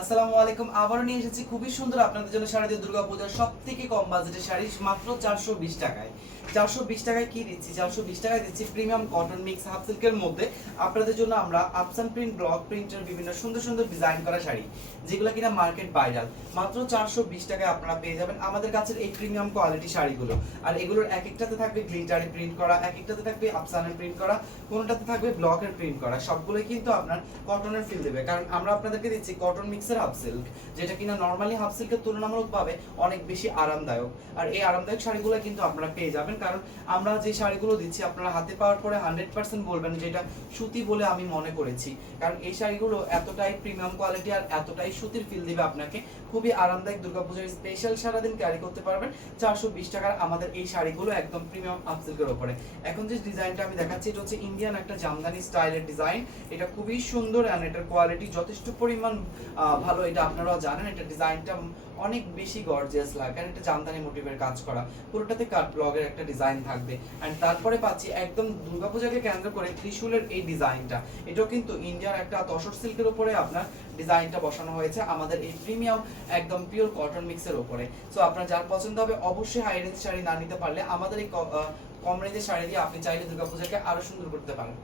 আসসালামু আলাইকুম। আবারও নিয়ে এসেছি খুবই সুন্দর আপনাদের জন্য শারদীয় দুর্গাপূজার সবথেকে কম বাজেটের শাড়ি মাত্র 420 টাকায়। 420 টাকায় কি দিচ্ছি? 420 টাকায় দিচ্ছি প্রিমিয়াম কটন মিক্স হাফ সিল্কের মধ্যে আপনাদের জন্য আমরা আফসান প্রিন্ট, ব্লক প্রিন্টের বিভিন্ন সুন্দর সুন্দর ডিজাইন করা শাড়ি, যেগুলো কিনা মার্কেট ভাইরাল। মাত্র 420 টাকায় আপনারা পেয়ে যাবেন আমাদের কাছে এই প্রিমিয়াম কোয়ালিটি শাড়িগুলো। আর এগুলোর এক একটাতে থাকবে গ্লিটারে প্রিন্ট করা, এক একটাতে থাকবে আফসানের প্রিন্ট করা, কোনটাতে থাকবে ব্লকের প্রিন্ট করা। সবগুলোই কিন্তু আপনার কটনের ফিল দেবে, কারণ আমরা আপনাদেরকে দিচ্ছি কটন মিক্সের হাফ সিল্ক, যেটা কিনা নরমালি হাফ সিল্কের তুলনামূলকভাবে অনেক বেশি আরামদায়ক। আর এই আরামদায়ক শাড়িগুলো কিন্তু আপনারা পেয়ে যাবেন, কারণ আমরা যে শাড়িগুলো দিচ্ছি আপনারা হাতে পাওয়ার পরে 100% বলবেন যেটা সুতি বলে আমি মনে করেছি, কারণ এই শাড়িগুলো এতটাই প্রিমিয়াম কোয়ালিটি আর এতটাই সুতির ফিল দিবে আপনাকে। খুবই আরামদায়ক, দুর্গাপূজার স্পেশাল সারাদিন ক্যারি করতে পারবেন 420 টাকার আমাদের এই শাড়িগুলো একদম প্রিমিয়াম হাফ সিল্কের উপরে। এখন যে ডিজাইনটা আমি দেখাচ্ছি এটা হচ্ছে ইন্ডিয়ান একটা জামদানি স্টাইলের ডিজাইন। এটা খুবই সুন্দর আর এটার কোয়ালিটি যথেষ্ট পরিমাণ ভালো। এটা আপনারাও জানেন, এটা ডিজাইনটা অনেক বেশি গর্জিয়াস লাগে, আর এটা জামদানি মোটিভের কাজ করা, পুরোটাতে কাট ব্লগের একটা ডিজাইন থাকবে। এন্ড তারপরে পাচ্ছি একদম দুর্গাপূজাকে কেন্দ্র করে ত্রিশূলের এই ডিজাইনটা। এটাও কিন্তু ইন্ডিয়ার একটা তসর সিল্কের উপরে আপনার ডিজাইনটা বসানো হয়েছে আমাদের এই প্রিমিয়াম একদম পিওর কটন মিক্সের উপরে। সো আপনার যার পছন্দ হবে অবশ্যই হাই রেঞ্জ শাড়ি না নিতে পারলে আমাদের এই কম রেঞ্জের শাড়ি দিয়ে আপনি চাইলে দুর্গাপূজাকে আরো সুন্দর করতে পারেন।